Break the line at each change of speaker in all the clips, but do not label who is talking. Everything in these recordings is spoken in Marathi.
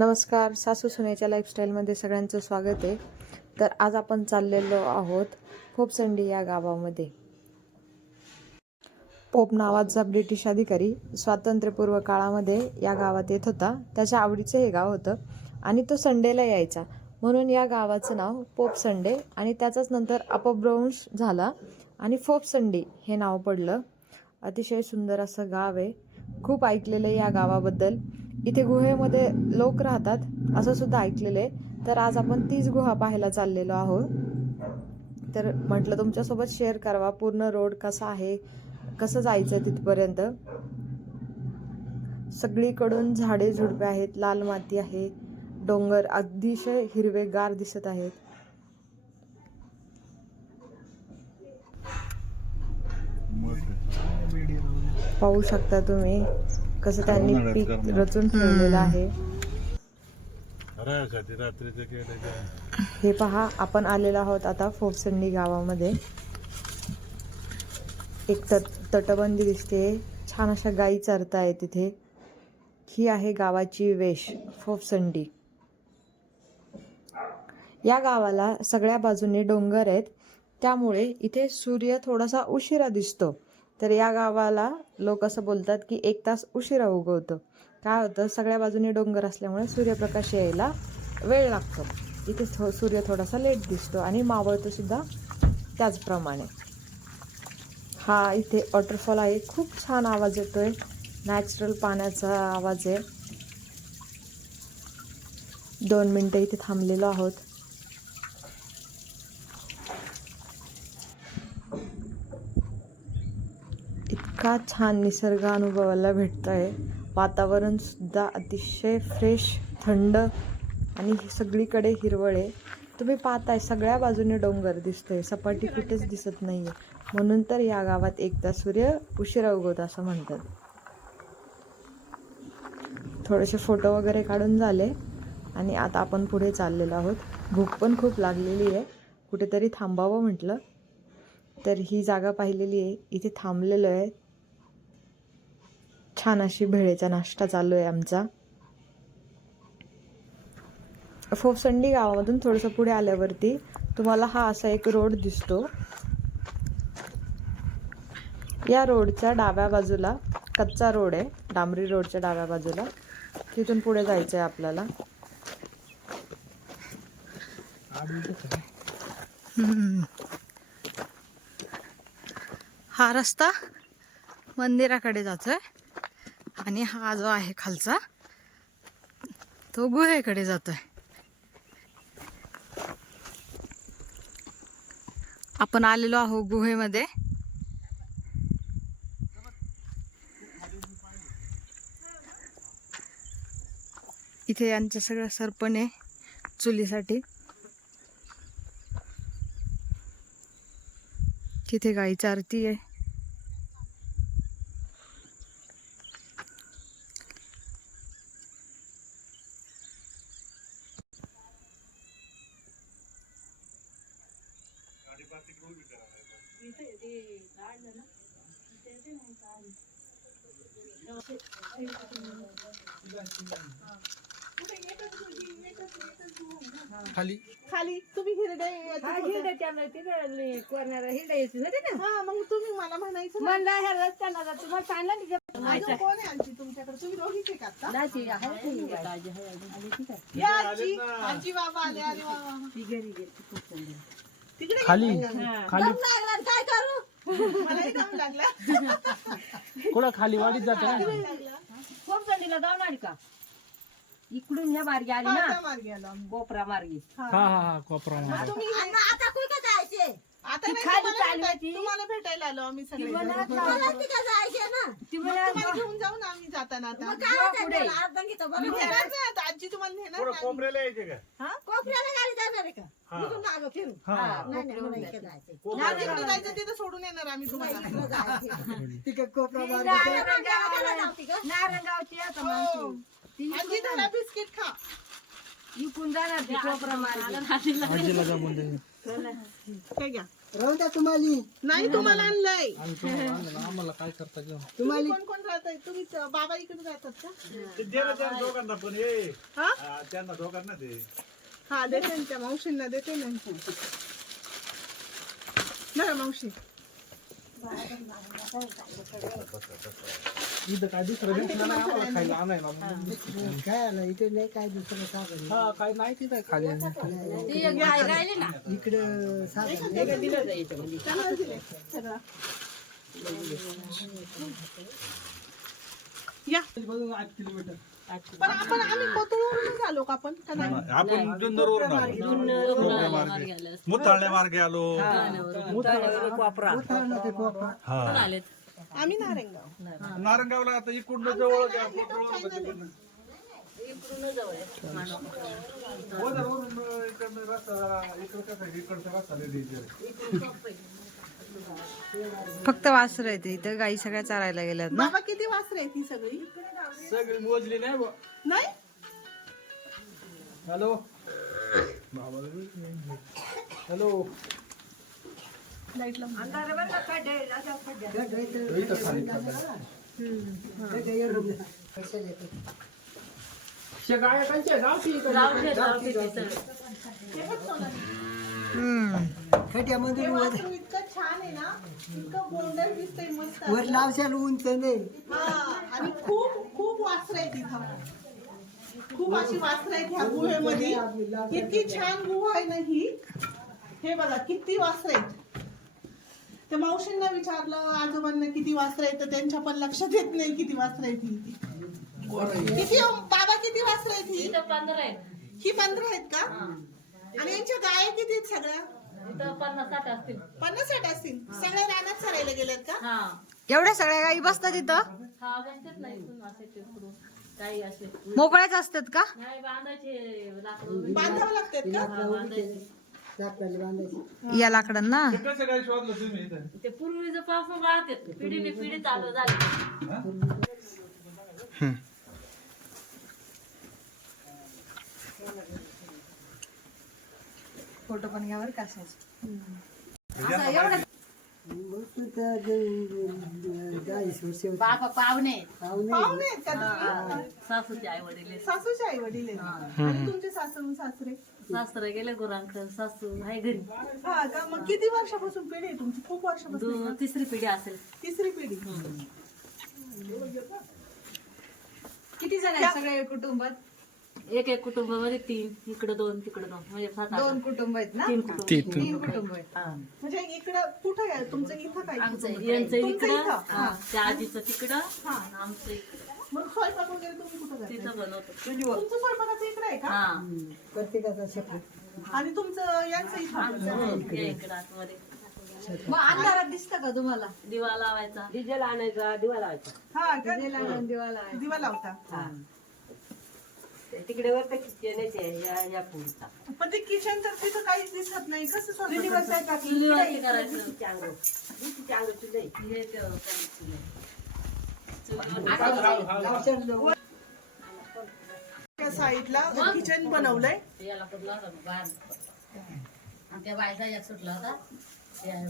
नमस्कार सासू सुनेच्या लाईफस्टाईलमध्ये सगळ्यांचं स्वागत आहे. तर आज आपण चाललेलो आहोत पोपसंडी या गावामध्ये. पोप नावाचा ब्रिटिश अधिकारी स्वातंत्र्यपूर्व काळामध्ये या गावात येत होता. त्याच्या आवडीचं हे गाव होतं आणि तो संडेला यायचा. म्हणून या गावाचं नाव पोप संडे आणि त्याचाच नंतर अपभ्रंश झाला आणि फोप संडे हे नाव पडलं. अतिशय सुंदर असं गाव आहे. खूप ऐकलेलं आहे या गावाबद्दल. इथे गुहेमध्ये लोक राहतात असं सुद्धा ऐकलेलं आहे तर आज आपण तीच गुहा पाहायला चाललेलो आहोत. तर म्हटलं तुमच्यासोबत शेअर करावा पूर्ण रोड कसा आहे कसं जायचं तिथपर्यंत. सगळीकडून झाडे झुडपे आहेत लाल माती आहे डोंगर अतिशय हिरवेगार दिसत आहेत. पाहू शकता तुम्ही. कसं त्यांनी पीक रचून ठेवलेलं आहे. हे पहा आपण आलेलो आहोत आता फोपसंडी गावामध्ये. एक तट तटबंदी दिसते. छान अशा गायी चरताय तिथे. ही आहे गावाची वेश फोपसंडी या गावाला सगळ्या बाजूने डोंगर आहेत. त्यामुळे इथे सूर्य थोडासा उशिरा दिसतो. तर या गावाला लोक असं बोलतात की एक तास उशिरा उगवतो. काय होतं? सगळ्या बाजूने डोंगर असल्यामुळे सूर्यप्रकाश यायला वेळ लागतो. इथे थो सूर्य थोडासा लेट दिसतो आणि मावळतोसुद्धा त्याचप्रमाणे. हा इथे वॉटरफॉल आहे. खूप छान आवाज येतो आहे नॅचरल पाण्याचा आवाज आहे. दोन मिनटं इथे थांबलेलो आहोत. इतका छान निसर्ग अनुभवायला भेटतं आहे वातावरणसुद्धा अतिशय फ्रेश थंड आणि सगळीकडे हिरवळ. आहे तुम्ही पाहताय सगळ्या बाजूने डोंगर दिसतोय. सपाटी कुठेच दिसत नाही आहे म्हणून तर या गावात एकदा सूर्य उशिरा उगवत असं म्हणतात. थोडेसे फोटो वगैरे काढून झाले आणि आता आपण पुढे चाललेलो आहोत. भूक पण खूप लागलेली आहे. कुठेतरी थांबावं म्हटलं. तर ही जागा पाहिलेली आहे. इथे थांबलेलो आहे. छान अशी भेळेचा नाश्ता चालू आहे आमचा. फोसंडी गावामधून थोडंसं पुढे आल्यावरती तुम्हाला हा असा एक रोड दिसतो. या रोडच्या डाव्या बाजूला कच्चा रोड आहे डांबरी रोडच्या डाव्या बाजूला. तिथून पुढे जायचं आहे आपल्याला. हा रस्ता मंदिराकडे जातोय. आणि हा जो आहे खालचा तो गुहेकडे जातोय. आपण आलेलो आहो गुहेमध्ये. इथे यांचं सगळं सरपण आहे चुलीसाठी. तिथे गाईची आरती आहे
खाली
खाली तुम्ही हिरडे
हा, हिरडे त्यामुळे तिथे हिरडे ना तिथे.
हा मग तुम्ही मला म्हणायचं ना,
म्हणलं ह्या रस्त्याला जा, तुम्हाला सांगितलं ना तिथे.
अजून कोण आहे आजी तुमच्याकडे तुम्ही दोघीच आहे का आता?
जाती, आहे ती आजी, आहे आजी. आली ती काय?
या आजी आजी बाबा आले अरे वा वा, वा.
ती घरी गेली, ती खूप चांगली.
तिकडे
खाली. खाली.
लागला, काय करू? मलाही लागला.
कुठं खाली वाढीत जाते ना?
लागला.
खूप थंडीला जाऊन आली का? इकडून ह्या मार्गी आली
हा,
ना
मार्गी आलो? आम्ही.
कोपरा मार्गी.
हा हा हा कोपरा
तुम्ही
आता कुठे जायचे?
आता
ती
नाही
खाली
तुम्हाला
चालली
भेटाय-
होती.
तुम्हाला भेटायला आलो आम्ही सगळे
ती म्हणत
मग
मला तिकडे जायचे ना
ती म्हणे,
तुम्हाला घेऊन जाऊ ना आम्ही जाताना आता
मग काय
पुढे.
त्याला?
मी. नेणार नाही आता आजी तुम्हाला नेणार नाही.
कोपऱ्याला यायचे का
हा?
कोपऱ्याला गाडी जाणार आहे का इथून मागं फिरून
हा
नाही नाही मला इकडे जायचंय.
हा, जिकडे जायचं तिथं सोडून येणार आम्ही तुम्हाला
इकडे जायचंय. का?
आता
हो.
माणसं. ती
आजी
इकडून
धरा बिस्किट खा
इकडून जाणार ती कोपरा मार्गी
आजीला जमून दे
घ्या.
द्या तुम्हाला.
नाही तुम्हाला आणलंय.
आणि तुम्हाला आणलं ना, आम्हाला काय करता घेऊन?
तुम्ही कोण कोण राहताय? तुम्ही बाबा इकडे राहतात का?
ते दे ना त्या दोघांना पण ये
हा?
हा, त्यांना दोघांना दे.
हा देते ना त्या मावशींना देते ना. नाही मावशी.
इथं काय दुसरं भेटलं नाही आम्हाला खायला आणायला.
काय आलं? इथे नाही काय दुसरं साधन
हा काय नाही तिथं खाली
इकडं साधन
त्यांना दिले सगळं. या.
आठ किलोमीटर.
पण आपण आम्ही कोथरूडवरूनच आलो का आपण का नाही.
आपण जुन्नरवरून आलो. मुताळणे मार्गे आलो हा
आम्ही नारायणगाव
नारंगावला आता इकडून जवळ इकडनं रस्ता इकडं कसं इकडचा रस्ता लय danger आहे.
फक्त वासर येते इथं. गाई सगळ्या चारायला गेल्यात ना.
बाबा किती वासरे आहे ती सगळी?
सगळी मोजली नाही बुवा.
नाही?
हॅलो? हॅलो?
लाइट लावून
इथं खाली खाली. शेगाय कंचे गावठी इकडे.
हम्म.
खट्यामध्ये
हे वासरू आहे ना इतकं गोंडल दिसतंय मस्त.
वर लावशाल उंच नाही.
हा आणि खूप खूप वासर आहेत इथं. खूप अशी वासर आहेत ह्या गुहेमध्ये. इतकी छान गुहा आहे ना ही. हे बघा किती वासर आहेत. ते मावशींना विचारलं आजोबांना किती वासर आहेत तर त्यांच्या पण लक्षात येत नाही किती वासर आहेत ही. किती बाबा किती वासर आहेत ही?
पंधरा आहेत.
ही पंधरा आहेत का? आणि यांच्या गाया किती आहेत सगळ्या?
इथं पन्नास साठ असतील.
पन्नास साठ असतील? सगळ्या रानात चरायला गेल्यात का?
हा.
एवढ्या सगळ्या गाई बसतात इथं?
हा नाही इथून असे ते पुढून. काही असे.
मोकळ्याच असतात का?
नाही बांधायचे लाकडं
बांधावं लागतात का?
हा, बांधायचे.
या लाकडांना?
ते कसं काय शोधलं तुम्ही इथं?
ते पूर्वीचं पासून राहतात. पिढीने पिढी चालू झाली.
फोटो पण का
चाळीस वर्ष होती.
बाबा पाहुणे
पाहुणे
पाहुणे आहेत का तुम्ही?
सासूचे आई वडील
सासूचे आई वडील तुमचे सासू सासरे?
सासरे गेले गुरांकडे. सासू आहे घरी.
हा का? मग किती वर्षापासून पिढी आहे तुमची? खूप वर्षापासून
दो- तिसरी पिढी असेल.
तिसरी पिढी.
किती जण आहेत सगळे कुटुंबात?
एक एक कुटुंबामध्ये तीन इकडे दोन तिकडे दोन म्हणजे सात आठ.
दोन कुटुंब आहेत ना?
तीन कुटुंब.
तीन कुटुंब आहेत.
हा.
म्हणजे इकडं कुठं आहे? तुमचं इथं काय?
आमचं
कुटुंब?
यांचं
तुमचं
इकडं.
इथं?
हा, त्या आजीचं तिकडं. आणि आमचं इकडं.
मग स्वयंपाक वगैरे तुम्ही कुठं करता
तिथं बनवतो.
तुमचं स्वयंपाकाचं इकडे आहे का?
हा.
प्रत्येकाचा सेपरेट
आणि तुमचं यांचं इथं?
या इकडं आतमध्ये.
मग अंधारात दिसतं का तुम्हाला?
दिवा लावायचा.
हा का?
दिवाला
दिवा लावता.
तिकडे वर या या पुढचा.
पण ते किचन तर तिथं काहीच दिसत नाही. कसं स्वयंपाक
चुलीवरती करायचं. हे ते चुलीवर.
त्या साईडला किचन बनवलंय.
याला होता आणि त्या बायचा एक सुटला होता. ते आहे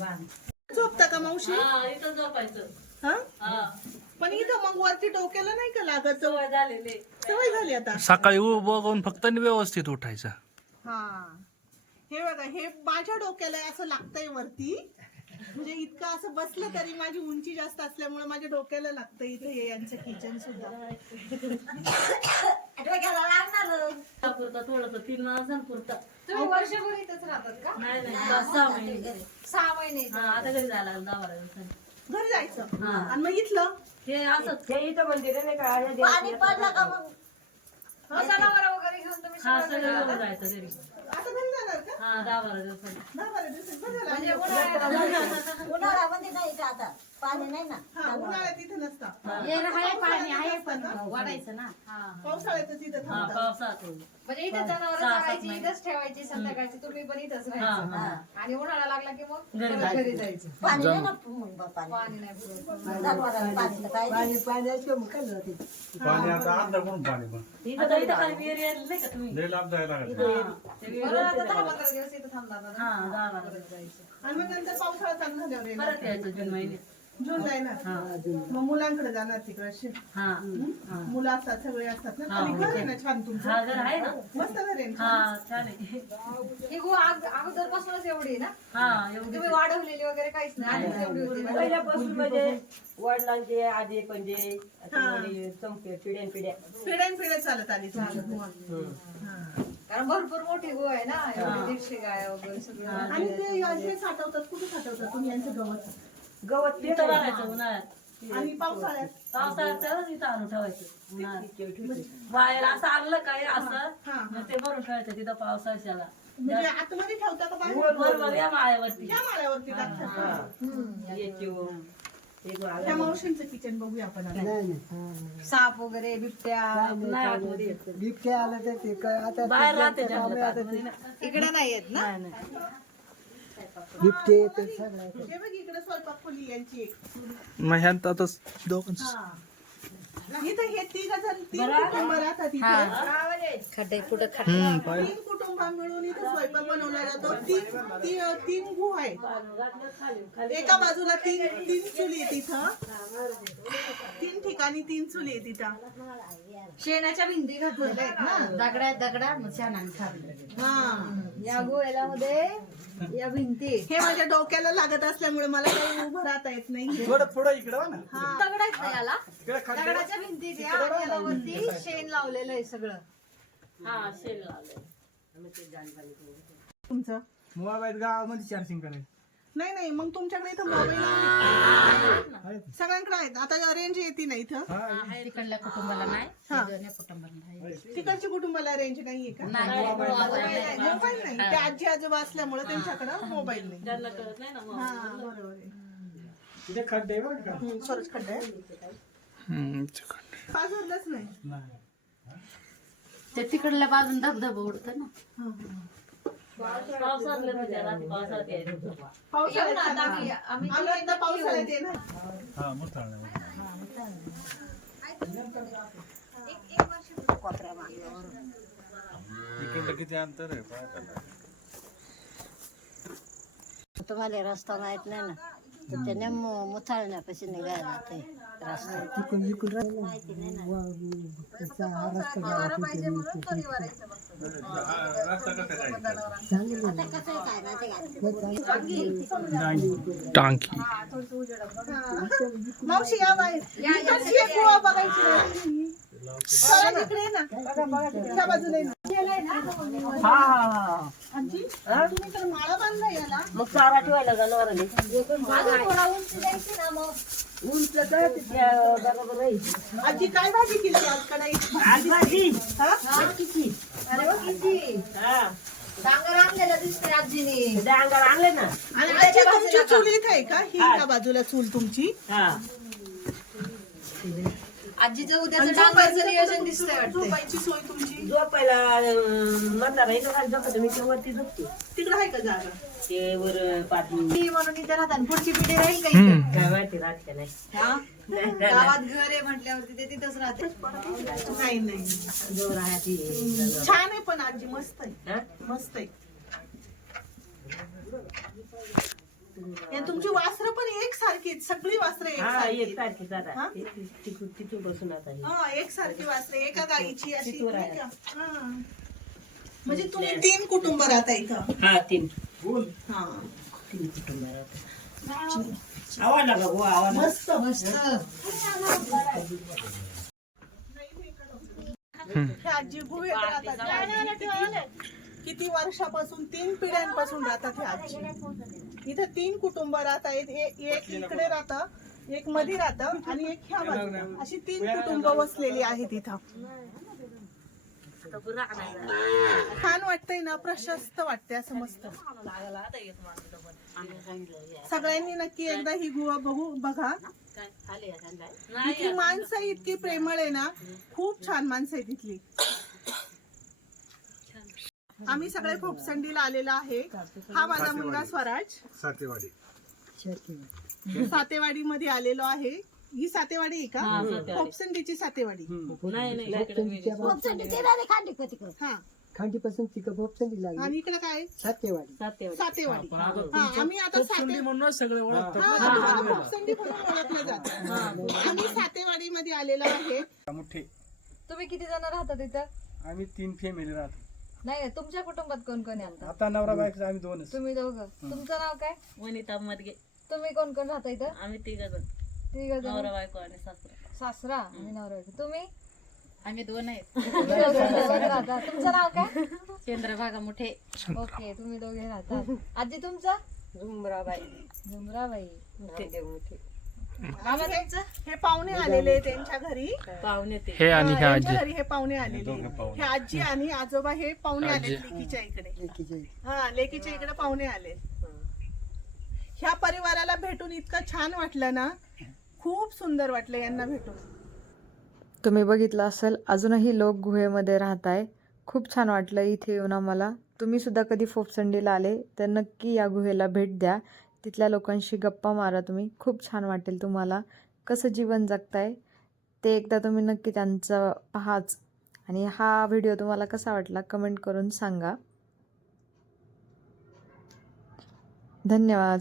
झोपता का मावशी?
हा इथं झोपायचं.
हा?
हा.
पण इथं मग वरती डोक्याला नाही का लागत?
सवय झालेली.
सवय झाली आता.
सकाळी बघून फक्त व्यवस्थित उठायचं.
हा. हे बघा हे माझ्या डोक्याला असं लागतंय वरती. म्हणजे इतकं असं बसलं तरी माझी उंची जास्त असल्यामुळे माझ्या डोक्याला लागतं इथे हे यांचं किचन सुद्धा.
पुरता थोडस तीन माणसां पुरता.
तुम्ही वर्षभर इथंच राहतात का?
नाही सहा महिने.
सहा महिने
हा आता घरी जायला लागलं दहा बारा दिवसांनी.
घरी जायचं.
हा.
आणि मग इथलं.
हे असंच.
पाणी पडलं का मग?
जनावर वगैरे घेऊन तुम्ही
हा सगळं जायचं घरी.
आता घरी जाणार का?
हा दहा बारा दिवसांनी.
दहा बारा दिवसात
म्हणजे
उन्हाळ्यामध्ये नाही का आता. पाणी नाही ना
हा उन्हाळ्यात नसतात
हे पाणी आहे पण वाढायचं ना
पावसाळ्यातच इथे
हा
थांबतात
पावसात
म्हणजे इथे जनावर
सहा, सात
चारायची
महिने.
इथंच ठेवायची संध्याकाळची तुम्ही पण इथंच
हा,
राहायचं
हा.
आणि उन्हाळा लागला की मग
घरी
परत घरी जायचं
पाणी नाही ना मग पाणी
पाणी नाही पुरत.
जनावरांना पाणी तर काय पाणी पाण्याशिवाय मग काय जाते
पाणी आता अर्धा कोण पाणी पण
आता इथं काही विहीर येत नाही का तुम्ही
लय लाभ जायला लागत
बरं आता दहा पंधरा दिवस इथं थांबणार ना.
हा जावा
आणि मग नंतर पावसाळा चालू झाल्यावर येणार.
परत यायचं जून महिन्यात
जून जाणार मग मुलांकडे जाणार तिकडे शे-
हा.
मुलं असतात सगळे असतात ना.
हा.
आणि घर आहे ना छान तुमचं?
हा घर आहे ना.
मस्त घर आहे ना.
हा छान. आहे.
ही गो अगोदरपासूनच एवढी आहे ना?
हा एवढी
तुम्ही वाढवलेली वगैरे काहीच नाही. आधीच एवढी होती ना.
पहिल्यापासून म्हणजे वडिलांचे आजी पंजे चमके पिढ्यान पिढ्या
पिढ्यान पिढ्या चालत आली तुमची. बुवा.
कारण भरपूर मोठी गो आहे ना? एवढी दीडशे गाय वगैरे सगळं.
आणि ते हे साठवतात. कुठे साठवतात? तुम्ही यांचं गवत?
गवत
इथं राहायचं उन्हाळ्यात.
आणि पावसाळ्यात.
पावसाळ्यात त्यालाच इथं आणून ठेवायचं. उन्हाळ्यात. बाहेर असं आणलं काय असं
हा.
मग ते भरून ठेवायचं तिथं पावसाळ्याला.
म्हणजे आतमध्ये ठेवता का बाहेर?
बरोबर या माळ्यावरती.
या माळ्यावरती टाकतात त्या मावशींचं किचन बघूया आपण आता.
नाही नाही.
साप वगैरे बिबट्या
नाही आतमध्ये येत.
बिबट्या आलं तर ते काय आता
बाहेर राहते जंगलात,
इकडे नाही येत ना?
नाही नाही.
बिबटे ते सगळं
हे बघ इकडे स्वयंपाक खोली यांची एक.
मग ह्यांत आता
हे. तिघ जण तीन कुटुंब राहतात इथे.
खड्डे कुठं
तीन कुटुंब मिळून इथे स्वयंपाक बनवला जातो तीन ती- तीन गुह आहे. एका बाजूला तीन तीन चुली आहे तिथं तीन ठिकाणी तीन चुली आहे तिथं
शेणाच्या भिंती घातलेल्या आहेत ना?
दगडा दगडा छान खाल्लं
हा.
या गोव्यामध्ये या भिंती.
हे माझ्या डोक्याला लागत असल्यामुळे मला काही उभं राहता येत नाही
थोडं पुढं इकडं वा ना.
दगड आहेत ना याला दगडाच्या भिंती द्या आणि याला वरती शेण लावलेलं आहे सगळं.
हा शेल लावलंय.
तुमचं?
मोबाईल गावामध्ये चार्जिंग करायचं.
नाही नाही मग तुमच्याकडे इथं मोबाईल सगळ्यांकडे आहेत. आता रेंज येते ना इथं?
तिकडल्या कुटुंबाला नाही
हा.
जुन्या कुटुंबाला नाही.
तिकडच्या कुटुंबाला रेंज नाहीये का?
नाही
मोबाईल नाही. ते आजी आजोबा असल्यामुळे त्यांच्याकडे मोबाईल नाही.
त्यांना कळत नाही ना मग.
हा बरोबर आहे.
तिथे खड्डे आहे बरं का?
हम्म, सरच खड्डा नाही.
ते तिकडल्या बाजून धबधब उडतं ना. पावसातलं म्हणजे रात्री पावसात यायचं
येऊ
पावसाळ्यात
ना आता आम्ही. आम्ही
आम्ही एकदा पावसाळ्यात येणार.
हा मग चालणार इकडलं किती अंतर आहे? पाय त्याला.
तुम्हाला रस्ता माहीत नाही ना. तर त्याने मुथाळण्यापाशी निघायला ते रस्ता
तिकडून इकडून
टांकी
मावशी या. बघायची तिकडे ना. त्या बाजूला तुम्ही तर माळा बांधला याला.
मग चारा ठेवायला उंच तर त्या बरोबर राहील.
आजी काय भाजी केली आज कढाईत
आज भाजी.
हा?
अरे वा किती?
हा.
डांगर आणलेलं दिसतंय आजीने.
डांगर आणले ना.
आणि आजी तुमची चूल इथे आहे का? ही. त्या बाजूला चूल तुमची?
हा.
आजीचं उद्याचं डांगरचं नियोजन दिसतंय वाटतंय.
झोपायची सोय तुमची?
झोपायला म्हणणार आहे का झोपत मी ते वरती झोपते.
तिकडे आहे का जागा?
ते वर पाठी
ती म्हणून इथे राहतात आणि पुढची पिढी राहील का इथे?
काय माहिती राहत का नाही.
हा? गावात घर आहे म्हटल्यावरती ते तिथंच राहते.
नाही नाही.
जोर आहे ती.
छान आहे पण आजी मस्त आहे.
हा?
मस्त आहे. या तुमची वास्त्र पण एक सारखी सगळी वास्त्र एक
हा
सारखी
एक तारखे
हा?
तिथून तिथून बसून आता हे.
हा एक सारखी वास्त्र एका गाईची अशी
आहे.
हा. म्हणजे तुम्ही तीन कुटुंब राहता इथं.
हा तीन.
हा.
तीन कुटुंब राहतात. आवाज लागा गो आवाज
मस्त
मस्त.
हे. आजी गुहेत राहतात. किती वर्षापासून तीन पिढ्यांपासून राहतात हे आजी. इथे तीन कुटुंब राहत आहेत एक इकडे राहतं एक मध्ये राहतं आणि एक ह्या बाजूला अशी तीन कुटुंब वसलेली आहेत इथं. छान वाटतंय ना प्रशस्त वाटते असं मस्त. सगळ्यांनी नक्की एकदा ही गुहा बघू बघा. इथली माणसं इतकी प्रेमळ आहे ना खूप छान माणसं आहे तिथली आम्ही सगळे खोपसंडीला आलेलो आहे. हा माझा मुलगा स्वराज.
सातेवाडी.
सातेवाडी. मध्ये आलेलो आहे. ही सातेवाडी आहे का? खोपसंडीची सातेवाडी. हा.
खांडीपासून तिकडे भोपसंडी लागली.
आणि इकडे काय?
सातेवाडी.
सातेवाडी. हा आम्ही आता साते
म्हणूनच सगळे
हा, आम्हाला खोपसंडी म्हणून ओळखलं जातं. आम्ही सातेवाडी मध्ये आलेलो आहे.
मोठे.
तुम्ही किती जण राहता तिथं?
आम्ही तीन फॅमिली राहतो.
नाही तुमच्या कुटुंबात कोण कोण आहे आता?
आता नवरा बायको आम्ही दोनच.
तुम्ही दोघं? तुमचं नाव काय?
वनिता मदगे.
तुम्ही कोण कोण राहता इथं?
आम्ही तिघ जण.
तिघ जण?
नवरा बायको आणि सासरा.
सासरा आणि नवरा बायको. तुम्ही?
आम्ही दोन आहेत.
तुम्ही दोघं दोघं राहता. तुमचं नाव काय?
चंद्रभागा मोठे.
ओके तुम्ही दोघे राहता. आजी तुमचं?
झुमराबाई.
झुमराबाई.
मोठे.
हे पाहुणे आलेले त्यांच्या घरी.
पाहुणे ते.
हे आणि
हा,
ह्या आजी.
घरी हे पाहुणे आलेले हे आजी आणि आजोबा हे पाहुणे आले लेकीच्या इकडे. हा लेकीच्या इकडे पाहुणे आले ह्या परिवाराला भेटून इतकं छान वाटलं ना खूप सुंदर वाटलं यांना भेटून.
तुम्ही बघितलं असेल अजूनही लोक गुहेमध्ये राहत आहे खूप छान वाटलं इथे येऊन आम्हाला. तुम्ही सुद्धा कधी फोपसंडीला आले तर नक्की या गुहेला भेट द्या. तिथल्या लोकांशी गप्पा मारा तुम्ही. खूप छान वाटेल तुम्हाला. कसं जीवन जगताय ते एकदा तुम्ही नक्की त्यांचं पहाच. आणि हा व्हिडिओ तुम्हाला कसा वाटला कमेंट करून सांगा. धन्यवाद.